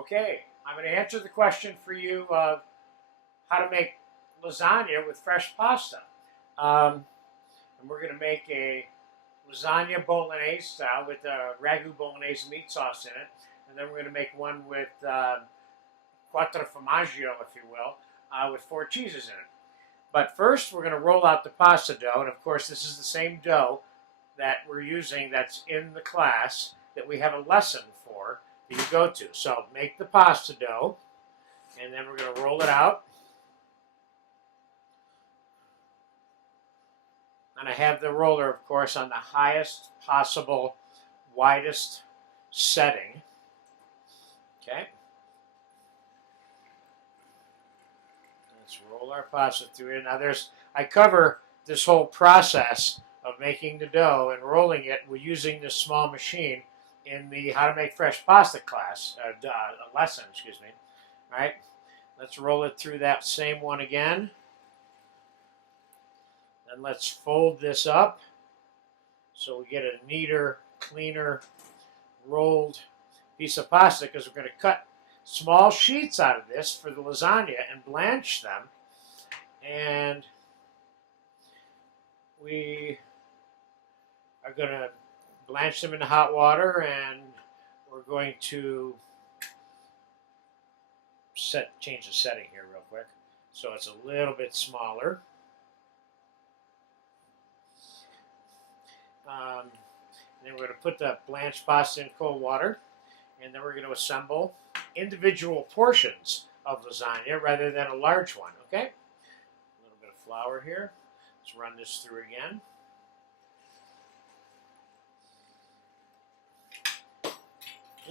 Okay, I'm going to answer the question for you of how to make lasagna with fresh pasta. And we're going to make a lasagna bolognese style with a ragu bolognese meat sauce in it. And then we're going to make one with quattro formaggio, if you will, with 4 cheeses in it. But first, we're going to roll out the pasta dough. And of course, this is the same dough that we're using that's in the class that we have a lesson for that you go to. So make the pasta dough, and then we're going to roll it out. And I have the roller, of course, on the highest possible, widest setting. Okay. Let's roll our pasta through it. Now I cover this whole process of making the dough and rolling it. We're using this small machine in the How to Make Fresh Pasta class, lesson, excuse me. All right. Let's roll it through that same one again. And let's fold this up so we get a neater, cleaner, rolled piece of pasta, because we're going to cut small sheets out of this for the lasagna and blanch them. And we are going to blanch them in hot water, and we're going to change the setting here real quick so it's a little bit smaller. And then we're going to put the blanched pasta in cold water, and then we're going to assemble individual portions of lasagna rather than a large one, okay? A little bit of flour here. Let's run this through again.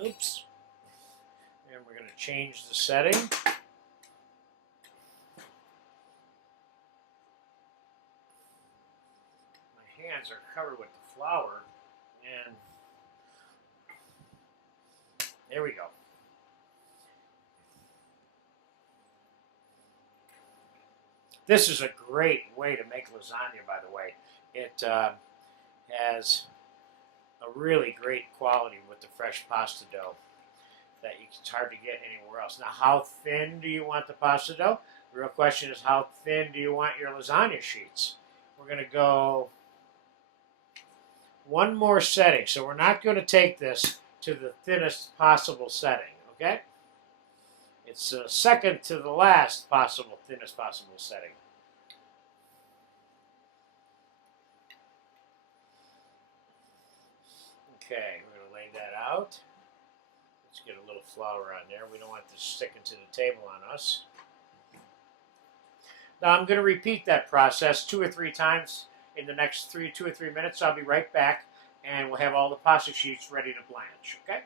Oops. And we're going to change the setting. My hands are covered with the flour, and there we go. This is a great way to make lasagna, by the way. It has a really great quality with the fresh pasta dough that it's hard to get anywhere else. Now, how thin do you want the pasta dough? The real question is, how thin do you want your lasagna sheets? We're going to go one more setting. So we're not going to take this to the thinnest possible setting, okay? It's second to the last thinnest possible setting. Okay, we're going to lay that out. Let's get a little flour on there. We don't want this sticking to the table on us. Now I'm going to repeat that process 2 or 3 times in the next 2 or 3 minutes. I'll be right back, and we'll have all the pasta sheets ready to blanch, okay?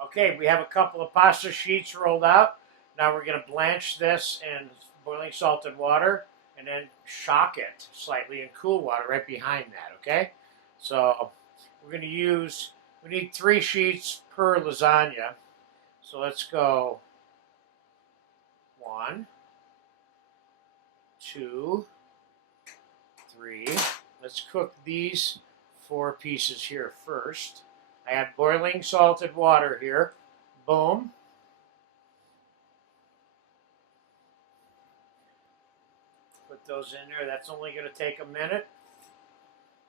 Okay, we have a couple of pasta sheets rolled out. Now we're going to blanch this in boiling salted water and then shock it slightly in cool water right behind that, okay? So we're going to we need 3 sheets per lasagna. So let's go 1, 2, 3. Let's cook these 4 pieces here first. I have boiling salted water here. Boom. Put those in there. That's only going to take a minute.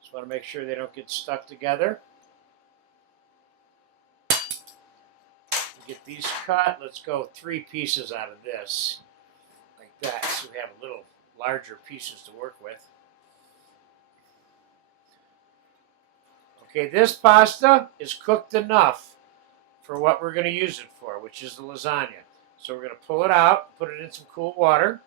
Just want to make sure they don't get stuck together. Get these cut. Let's go 3 pieces out of this, like that, so we have a little larger pieces to work with. Okay, this pasta is cooked enough for what we're going to use it for, which is the lasagna. So we're going to pull it out, put it in some cool water.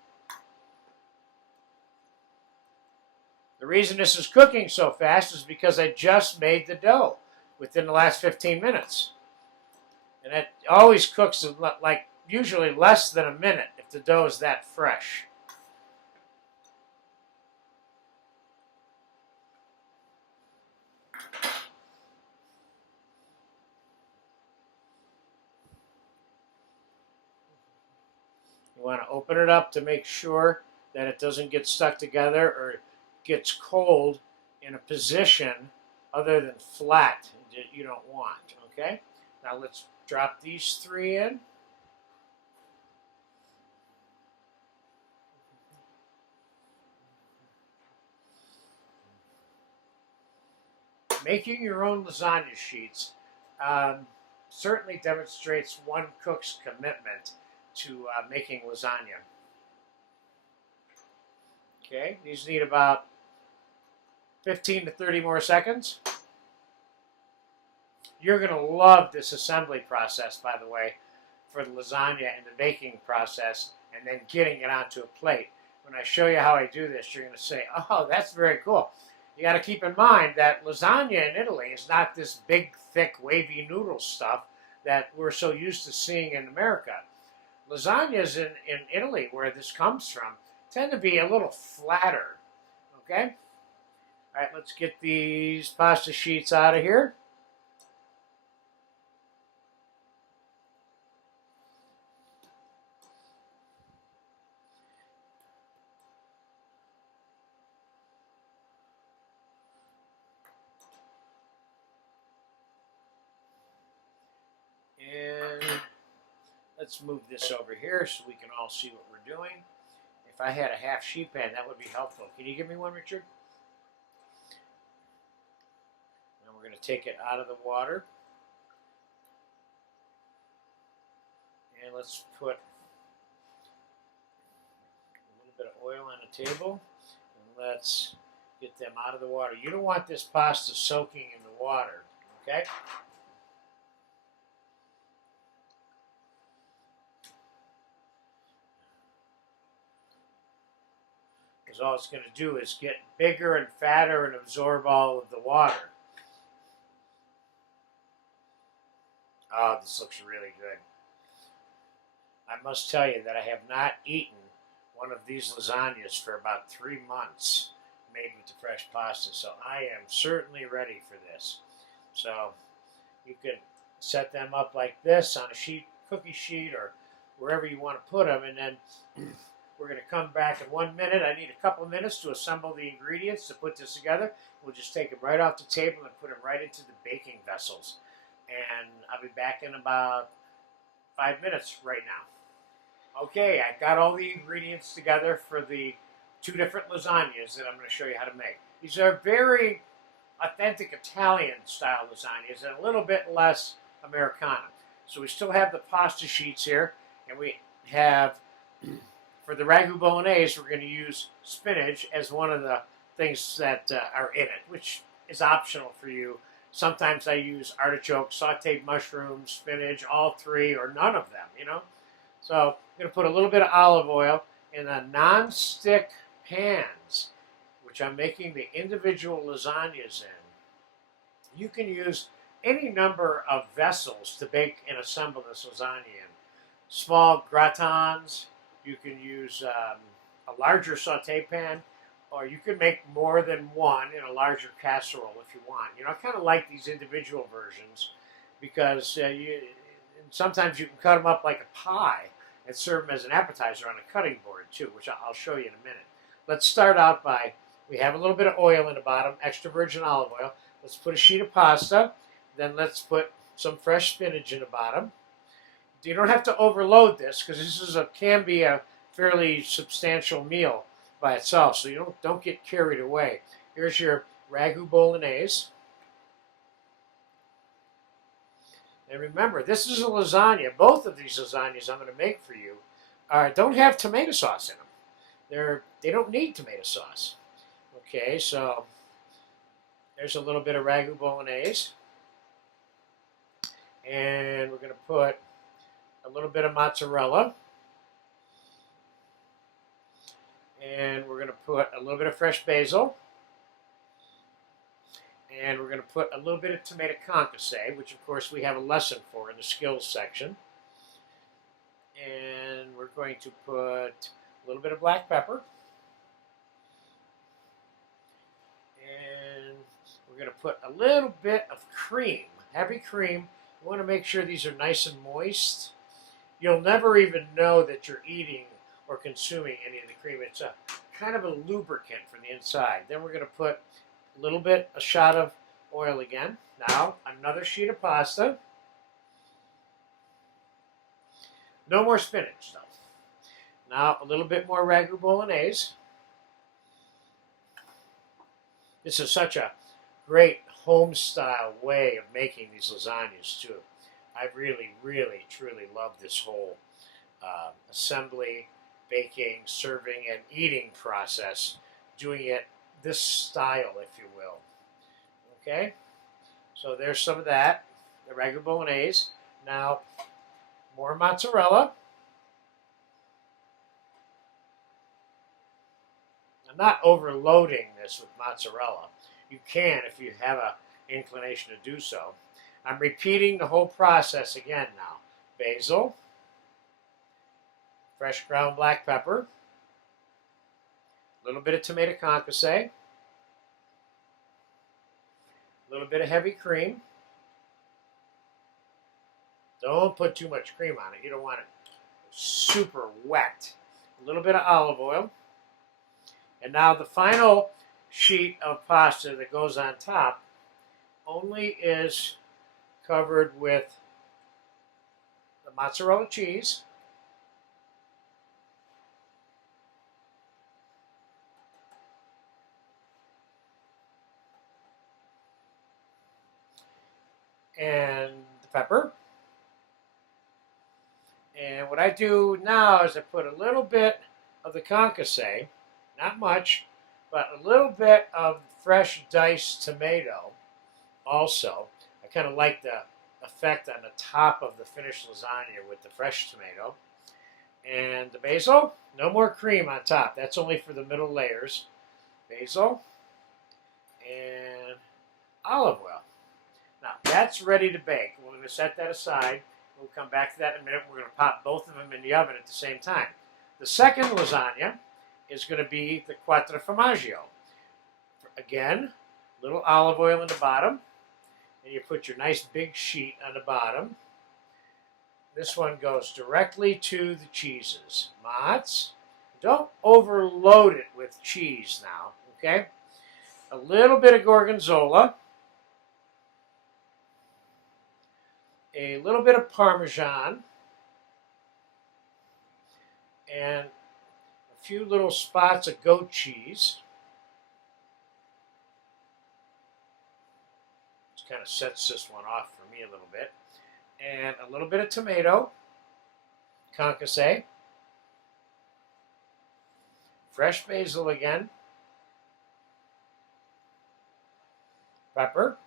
The reason this is cooking so fast is because I just made the dough within the last 15 minutes. And it always cooks like usually less than a minute if the dough is that fresh. You want to open it up to make sure that it doesn't get stuck together or gets cold in a position other than flat that you don't want, okay? Now let's drop these 3 in. Making your own lasagna sheets certainly demonstrates one cook's commitment to making lasagna. Okay, these need about 15 to 30 more seconds. You're going to love this assembly process, by the way, for the lasagna and the baking process, and then getting it onto a plate. When I show you how I do this, you're going to say, oh, that's very cool. You got to keep in mind that lasagna in Italy is not this big, thick, wavy noodle stuff that we're so used to seeing in America. Lasagnas in Italy, where this comes from, tend to be a little flatter, okay? All right, let's get these pasta sheets out of here. And let's move this over here so we can all see what we're doing. If I had a half sheet pan, that would be helpful. Can you give me one, Richard? Now we're going to take it out of the water. And let's put a little bit of oil on the table. And let's get them out of the water. You don't want this pasta soaking in the water, okay? Because all it's going to do is get bigger and fatter and absorb all of the water. Oh, this looks really good. I must tell you that I have not eaten one of these lasagnas for about 3 months made with the fresh pasta, so I am certainly ready for this. So you can set them up like this on a sheet, cookie sheet, or wherever you want to put them, and then we're going to come back in 1 minute. I need a couple minutes to assemble the ingredients to put this together. We'll just take them right off the table and put them right into the baking vessels. And I'll be back in about 5 minutes right now. Okay, I've got all the ingredients together for the 2 different lasagnas that I'm going to show you how to make. These are very authentic Italian style lasagnas and a little bit less Americana. So we still have the pasta sheets here, and we have, for the ragu bolognese, we're going to use spinach as one of the things that are in it, which is optional for you. Sometimes I use artichoke, sauteed mushrooms, spinach, all 3 or none of them, you know. So I'm going to put a little bit of olive oil in the non-stick pans, which I'm making the individual lasagnas in. You can use any number of vessels to bake and assemble this lasagna in. Small gratins, you can use a larger saute pan, or you can make more than one in a larger casserole if you want. You know, I kind of like these individual versions because sometimes you can cut them up like a pie and serve them as an appetizer on a cutting board too, which I'll show you in a minute. Let's start out by, we have a little bit of oil in the bottom, extra virgin olive oil. Let's put a sheet of pasta. Then let's put some fresh spinach in the bottom. You don't have to overload this because this is can be a fairly substantial meal by itself, so you don't get carried away. Here's your ragu bolognese. And remember, this is a lasagna. Both of these lasagnas I'm going to make for you don't have tomato sauce in them. They don't need tomato sauce. Okay, so there's a little bit of ragu bolognese. And we're going to put a little bit of mozzarella. And we're going to put a little bit of fresh basil. And we're going to put a little bit of tomato concasse, which of course we have a lesson for in the skills section. And we're going to put a little bit of black pepper. And we're going to put a little bit of cream, heavy cream. You want to make sure these are nice and moist. You'll never even know that you're eating or consuming any of the cream. It's a kind of a lubricant for the inside. Then we're going to put a shot of oil again. Now, another sheet of pasta. No more spinach, though. Now, a little bit more ragu bolognese. This is such a great home-style way of making these lasagnas, too. I really, really, truly love this whole assembly, baking, serving, and eating process, doing it this style, if you will. Okay? So there's some of that, the ragu bolognese. Now, more mozzarella. I'm not overloading this with mozzarella. You can if you have an inclination to do so. I'm repeating the whole process again now. Basil, fresh ground black pepper, a little bit of tomato concasse, a little bit of heavy cream. Don't put too much cream on it. You don't want it super wet. A little bit of olive oil. And now the final sheet of pasta that goes on top only is covered with the mozzarella cheese, and the pepper. And what I do now is I put a little bit of the concasse, not much, but a little bit of fresh diced tomato also. I kind of like the effect on the top of the finished lasagna with the fresh tomato. And the basil, no more cream on top. That's only for the middle layers. Basil and olive oil. Now, that's ready to bake. We're going to set that aside. We'll come back to that in a minute. We're going to pop both of them in the oven at the same time. The second lasagna is going to be the Quattro Formaggio. Again, a little olive oil in the bottom. And you put your nice big sheet on the bottom. This one goes directly to the cheeses. Mozz. Don't overload it with cheese now, okay? A little bit of gorgonzola. A little bit of Parmesan. And a few little spots of goat cheese. This kind of sets this one off for me a little bit. And a little bit of tomato, concasse, fresh basil again, pepper,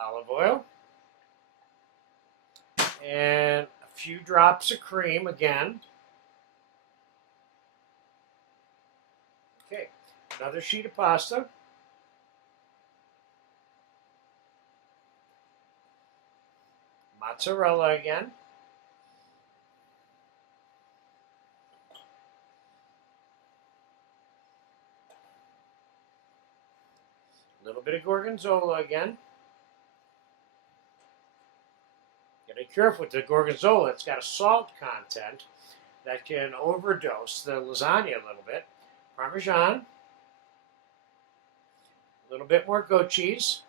olive oil, and a few drops of cream again. Okay, another sheet of pasta. Mozzarella again. A little bit of gorgonzola again. Gotta be careful with the gorgonzola. It's got a salt content that can overdose the lasagna a little bit. Parmesan. A little bit more goat cheese.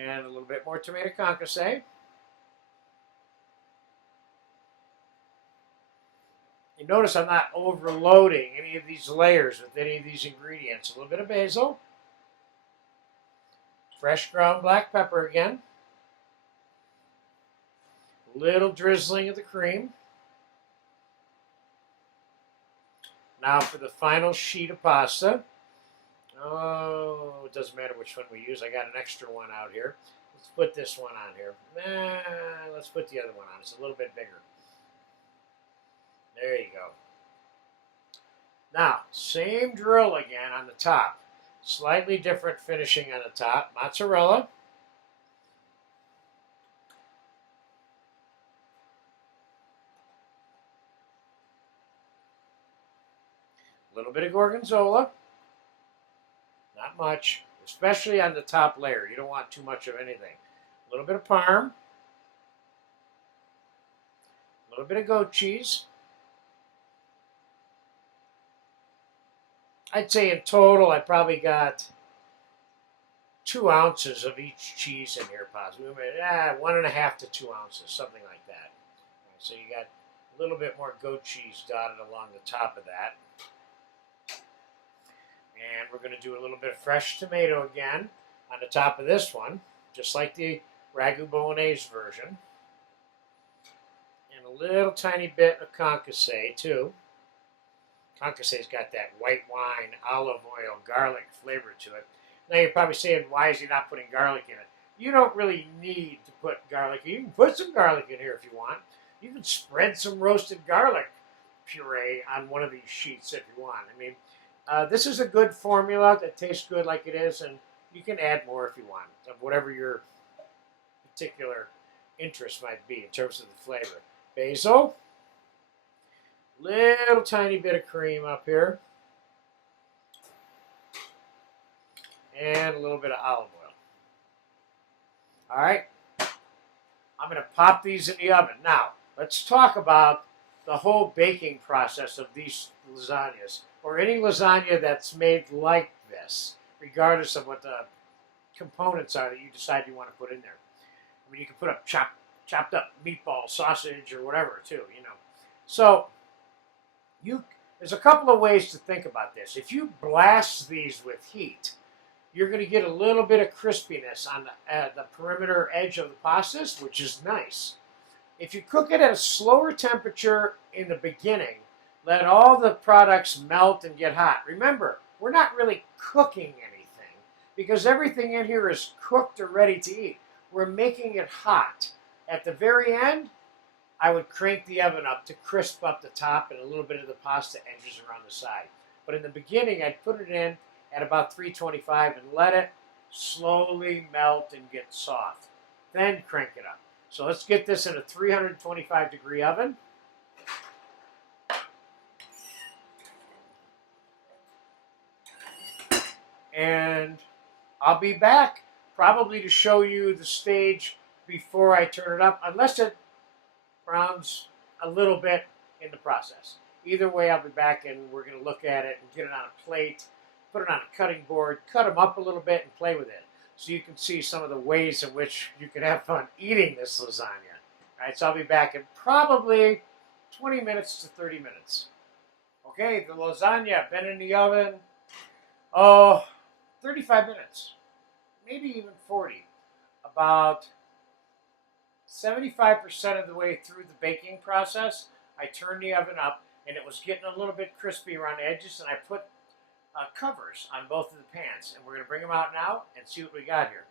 And a little bit more tomato concasse. You notice I'm not overloading any of these layers with any of these ingredients. A little bit of basil. Fresh ground black pepper again. A little drizzling of the cream. Now for the final sheet of pasta. Oh, it doesn't matter which one we use. I got an extra one out here. Let's put this one on here. Let's put the other one on. It's a little bit bigger. There you go. Now, same drill again on the top. Slightly different finishing on the top. Mozzarella. A little bit of gorgonzola. Not much, especially on the top layer. You don't want too much of anything. A little bit of parm. A little bit of goat cheese. I'd say in total I probably got 2 ounces of each cheese in here, possibly. 1.5 to 2 ounces, something like that. Right, so you got a little bit more goat cheese dotted along the top of that. And we're going to do a little bit of fresh tomato again on the top of this one, just like the ragu bolognese version. And a little tiny bit of concasse too. Concasse's got that white wine, olive oil, garlic flavor to it. Now you're probably saying, why is he not putting garlic in it? You don't really need to put garlic. You can put some garlic in here if you want. You can spread some roasted garlic puree on one of these sheets if you want. I mean, this is a good formula that tastes good like it is, and you can add more if you want, of whatever your particular interest might be in terms of the flavor. Basil, little tiny bit of cream up here, and a little bit of olive oil. All right, I'm going to pop these in the oven. Now, let's talk about the whole baking process of these lasagnas, or any lasagna that's made like this, regardless of what the components are that you decide you want to put in there. I mean, you can put up chopped up meatball, sausage, or whatever, too, you know. So, there's a couple of ways to think about this. If you blast these with heat, you're going to get a little bit of crispiness on the perimeter edge of the pastas, which is nice. If you cook it at a slower temperature in the beginning, let all the products melt and get hot. Remember, we're not really cooking anything because everything in here is cooked or ready to eat. We're making it hot. At the very end, I would crank the oven up to crisp up the top and a little bit of the pasta edges around the side. But in the beginning, I'd put it in at about 325 and let it slowly melt and get soft. Then crank it up. So let's get this in a 325 degree oven. And I'll be back probably to show you the stage before I turn it up, unless it browns a little bit in the process. Either way, I'll be back and we're going to look at it and get it on a plate, put it on a cutting board, cut them up a little bit and play with it so you can see some of the ways in which you can have fun eating this lasagna. All right, so I'll be back in probably 20 minutes to 30 minutes. Okay, the lasagna been in the oven, 35 minutes, maybe even 40. About 75% of the way through the baking process, I turned the oven up and it was getting a little bit crispy around the edges, and I put covers on both of the pans. And we're going to bring them out now and see what we got here.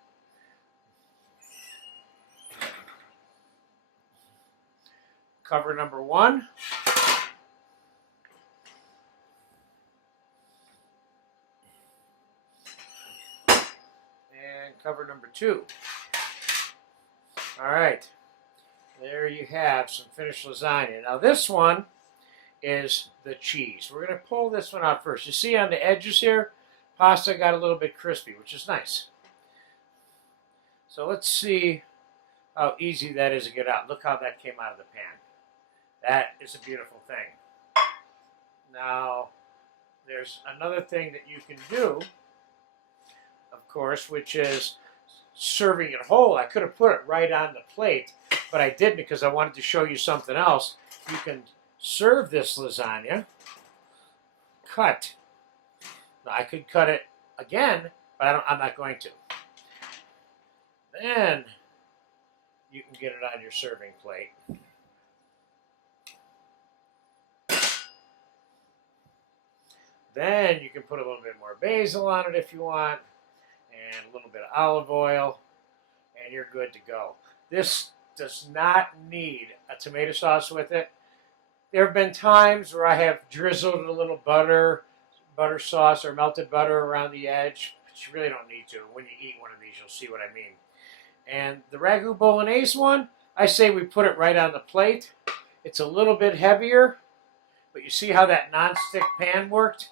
Cover number 1. And cover number 2. All right, there you have some finished lasagna. Now this one is the cheese. We're going to pull this one out first. You see on the edges here, pasta got a little bit crispy, which is nice. So let's see how easy that is to get out. Look how that came out of the pan. That is a beautiful thing. Now, there's another thing that you can do, of course, which is serving it whole. I could have put it right on the plate, but I didn't because I wanted to show you something else. You can serve this lasagna cut. Now, I could cut it again, but I'm not going to. Then you can get it on your serving plate. Then you can put a little bit more basil on it if you want, and a little bit of olive oil, and you're good to go. This does not need a tomato sauce with it. There have been times where I have drizzled a little butter sauce or melted butter around the edge, but you really don't need to. When you eat one of these, you'll see what I mean. And the ragu bolognese one, I say we put it right on the plate. It's a little bit heavier, but you see how that nonstick pan worked?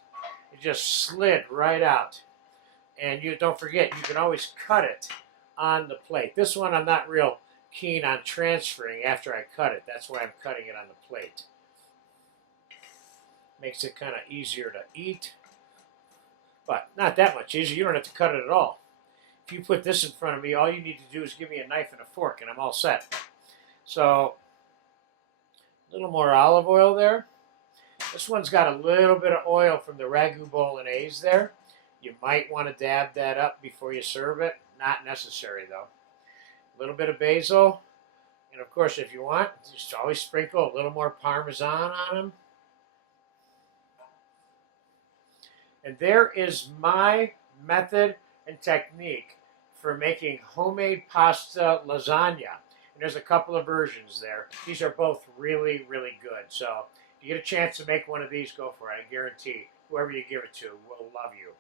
It just slid right out. And you don't forget, you can always cut it on the plate. This one I'm not real keen on transferring after I cut it. That's why I'm cutting it on the plate. Makes it kind of easier to eat. but not that much easier. You don't have to cut it at all. If you put this in front of me, all you need to do is give me a knife and a fork, and I'm all set. So, a little more olive oil there. This one's got a little bit of oil from the ragu bolognese there. You might want to dab that up before you serve it. Not necessary, though. A little bit of basil. And, of course, if you want, just always sprinkle a little more Parmesan on them. And there is my method and technique for making homemade pasta lasagna. And there's a couple of versions there. These are both really, really good. So if you get a chance to make one of these, go for it. I guarantee whoever you give it to will love you.